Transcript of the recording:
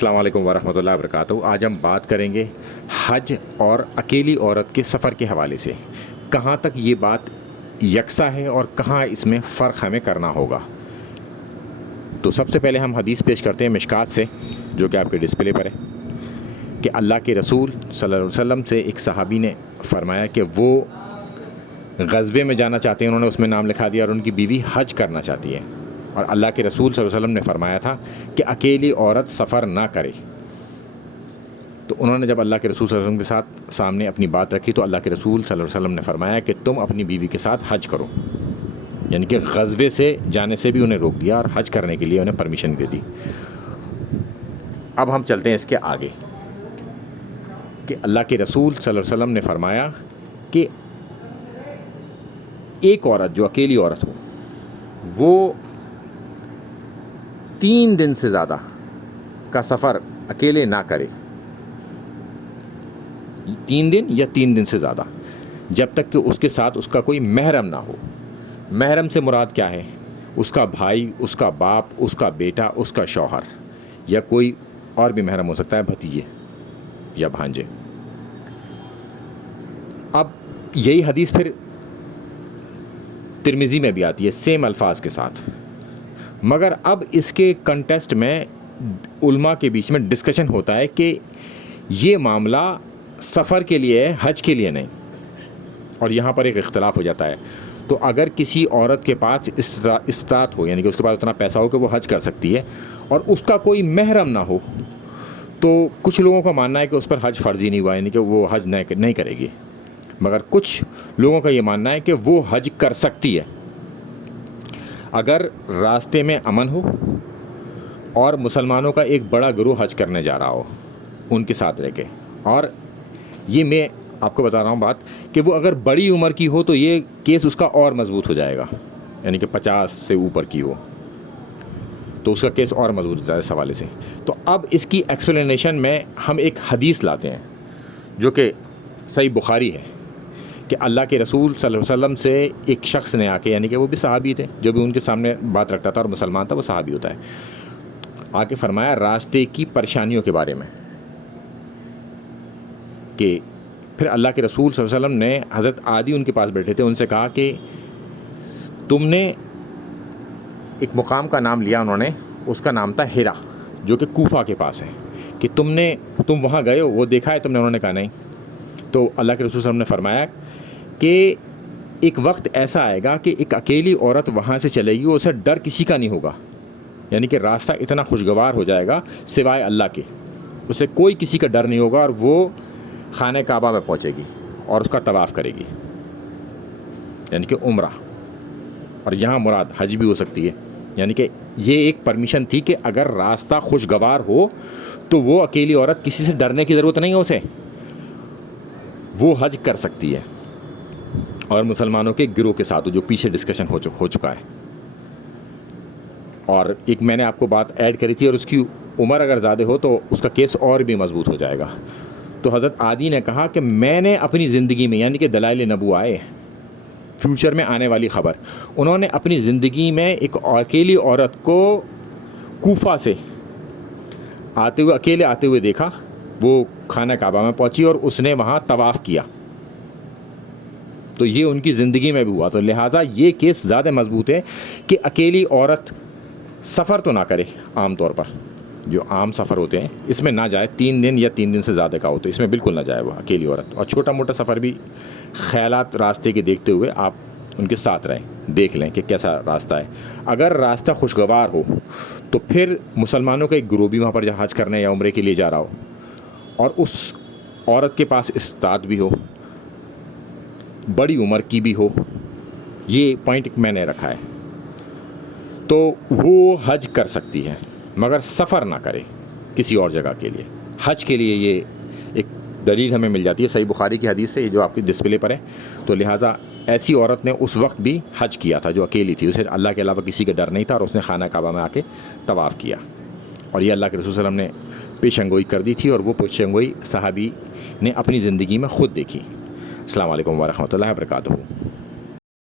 السلام علیکم ورحمۃ اللہ وبرکاتہ۔ آج ہم بات کریں گے حج اور اکیلی عورت کے سفر کے حوالے سے، کہاں تک یہ بات یکساں ہے اور کہاں اس میں فرق ہمیں کرنا ہوگا۔ تو سب سے پہلے ہم حدیث پیش کرتے ہیں مشکات سے، جو کہ آپ کے ڈسپلے پر ہے، کہ اللہ کے رسول صلی اللہ علیہ وسلم سے ایک صحابی نے فرمایا کہ وہ غزوے میں جانا چاہتے ہیں، انہوں نے اس میں نام لکھا دیا، اور ان کی بیوی حج کرنا چاہتی ہے، اور اللہ کے رسول صلی اللہ علیہ وسلم نے فرمایا تھا کہ اکیلی عورت سفر نہ کرے۔ تو انہوں نے جب اللہ کے رسول صلی اللہ علیہ وسلم کے ساتھ سامنے اپنی بات رکھی تو اللہ کے رسول صلی اللہ علیہ وسلم نے فرمایا کہ تم اپنی بیوی کے ساتھ حج کرو، یعنی کہ غزوے سے جانے سے بھی انہیں روک دیا اور حج کرنے کے لیے انہیں پرمیشن دے دی۔ اب ہم چلتے ہیں اس کے آگے، کہ اللہ کے رسول صلی اللہ علیہ وسلم نے فرمایا کہ ایک عورت جو اکیلی عورت ہو وہ 3 دن سے زیادہ کا سفر اکیلے نہ کرے، 3 دن یا 3 دن سے زیادہ، جب تک کہ اس کے ساتھ اس کا کوئی محرم نہ ہو۔ محرم سے مراد کیا ہے؟ اس کا بھائی، اس کا باپ، اس کا بیٹا، اس کا شوہر، یا کوئی اور بھی محرم ہو سکتا ہے، بھتیجے یا بھانجے۔ اب یہی حدیث پھر ترمذی میں بھی آتی ہے سیم الفاظ کے ساتھ، مگر اب اس کے کنٹیسٹ میں علماء کے بیچ میں ڈسکشن ہوتا ہے کہ یہ معاملہ سفر کے لیے ہے، حج کے لیے نہیں، اور یہاں پر ایک اختلاف ہو جاتا ہے۔ تو اگر کسی عورت کے پاس استطاعت ہو، یعنی کہ اس کے پاس اتنا پیسہ ہو کہ وہ حج کر سکتی ہے، اور اس کا کوئی محرم نہ ہو، تو کچھ لوگوں کا ماننا ہے کہ اس پر حج فرض ہی نہیں ہوا، یعنی کہ وہ حج نہیں کرے گی، مگر کچھ لوگوں کا یہ ماننا ہے کہ وہ حج کر سکتی ہے اگر راستے میں امن ہو اور مسلمانوں کا ایک بڑا گروہ حج کرنے جا رہا ہو ان کے ساتھ رہ کے۔ اور یہ میں آپ کو بتا رہا ہوں بات کہ وہ اگر بڑی عمر کی ہو تو یہ کیس اس کا اور مضبوط ہو جائے گا، یعنی کہ 50 سے اوپر کی ہو تو اس کا کیس اور مضبوط ہو جائے اس حوالے سے۔ تو اب اس کی ایکسپلینیشن میں ہم ایک حدیث لاتے ہیں جو کہ صحیح بخاری ہے، کہ اللہ کے رسول صلی اللہ علیہ وسلم سے ایک شخص نے آ کے، یعنی کہ وہ بھی صحابی تھے، جو بھی ان کے سامنے بات رکھتا تھا اور مسلمان تھا وہ صحابی ہوتا ہے، آ کے فرمایا راستے کی پریشانیوں کے بارے میں، کہ پھر اللہ کے رسول صلی اللہ علیہ وسلم نے حضرت عادی ان کے پاس بیٹھے تھے، ان سے کہا کہ تم نے ایک مقام کا نام لیا، انہوں نے اس کا نام تھا ہیرا، جو کہ کوفہ کے پاس ہے، کہ تم وہاں گئے ہو، وہ دیکھا ہے تم نے؟ انہوں نے کہا نہیں۔ تو اللہ کے رسول صلی اللہ علیہ وسلم نے فرمایا کہ ایک وقت ایسا آئے گا کہ ایک اکیلی عورت وہاں سے چلے گی، اسے ڈر کسی کا نہیں ہوگا، یعنی کہ راستہ اتنا خوشگوار ہو جائے گا سوائے اللہ کے، اسے کوئی کسی کا ڈر نہیں ہوگا، اور وہ خانہ کعبہ میں پہنچے گی اور اس کا طواف کرے گی، یعنی کہ عمرہ، اور یہاں مراد حج بھی ہو سکتی ہے۔ یعنی کہ یہ ایک پرمیشن تھی کہ اگر راستہ خوشگوار ہو تو وہ اکیلی عورت، کسی سے ڈرنے کی ضرورت نہیں ہے اسے، وہ حج کر سکتی ہے، اور مسلمانوں کے گروہ کے ساتھ، جو پیچھے ڈسکشن ہو چکا ہے۔ اور ایک میں نے آپ کو بات ایڈ کری تھی، اور اس کی عمر اگر زیادہ ہو تو اس کا کیس اور بھی مضبوط ہو جائے گا۔ تو حضرت عادی نے کہا کہ میں نے اپنی زندگی میں، یعنی کہ دلائل نبوہ آئے، فیوچر میں آنے والی خبر، انہوں نے اپنی زندگی میں ایک اکیلی عورت کو کوفہ سے اکیلے آتے ہوئے دیکھا، وہ خانہ کعبہ میں پہنچی اور اس نے وہاں طواف کیا، تو یہ ان کی زندگی میں بھی ہوا۔ تو لہٰذا یہ کیس زیادہ مضبوط ہے کہ اکیلی عورت سفر تو نہ کرے، عام طور پر جو عام سفر ہوتے ہیں اس میں نہ جائے، 3 دن یا 3 دن سے زیادہ کا ہو تو اس میں بالکل نہ جائے وہ اکیلی عورت، اور چھوٹا موٹا سفر بھی خیالات راستے کے دیکھتے ہوئے آپ ان کے ساتھ رہیں، دیکھ لیں کہ کیسا راستہ ہے۔ اگر راستہ خوشگوار ہو تو پھر مسلمانوں کا ایک گروہ بھی وہاں پر حج کرنے یا عمرے کے لیے جا رہا ہو، اور اس عورت کے پاس استطاعت بھی ہو، بڑی عمر کی بھی ہو، یہ پوائنٹ میں نے رکھا ہے، تو وہ حج کر سکتی ہے، مگر سفر نہ کرے کسی اور جگہ کے لیے۔ حج کے لیے یہ ایک دلیل ہمیں مل جاتی ہے صحیح بخاری کی حدیث سے، جو آپ کی ڈسپلے پر ہے۔ تو لہٰذا ایسی عورت نے اس وقت بھی حج کیا تھا جو اکیلی تھی، اسے اللہ کے علاوہ کسی کا ڈر نہیں تھا، اور اس نے خانہ کعبہ میں آ کے طواف کیا، اور یہ اللہ کے رسول صلی اللہ علیہ وسلم نے پیشن گوئی کر دی تھی، اور وہ پیشن گوئی صحابی نے اپنی زندگی میں خود دیکھی۔ السلام علیکم ورحمۃ اللہ وبرکاتہ۔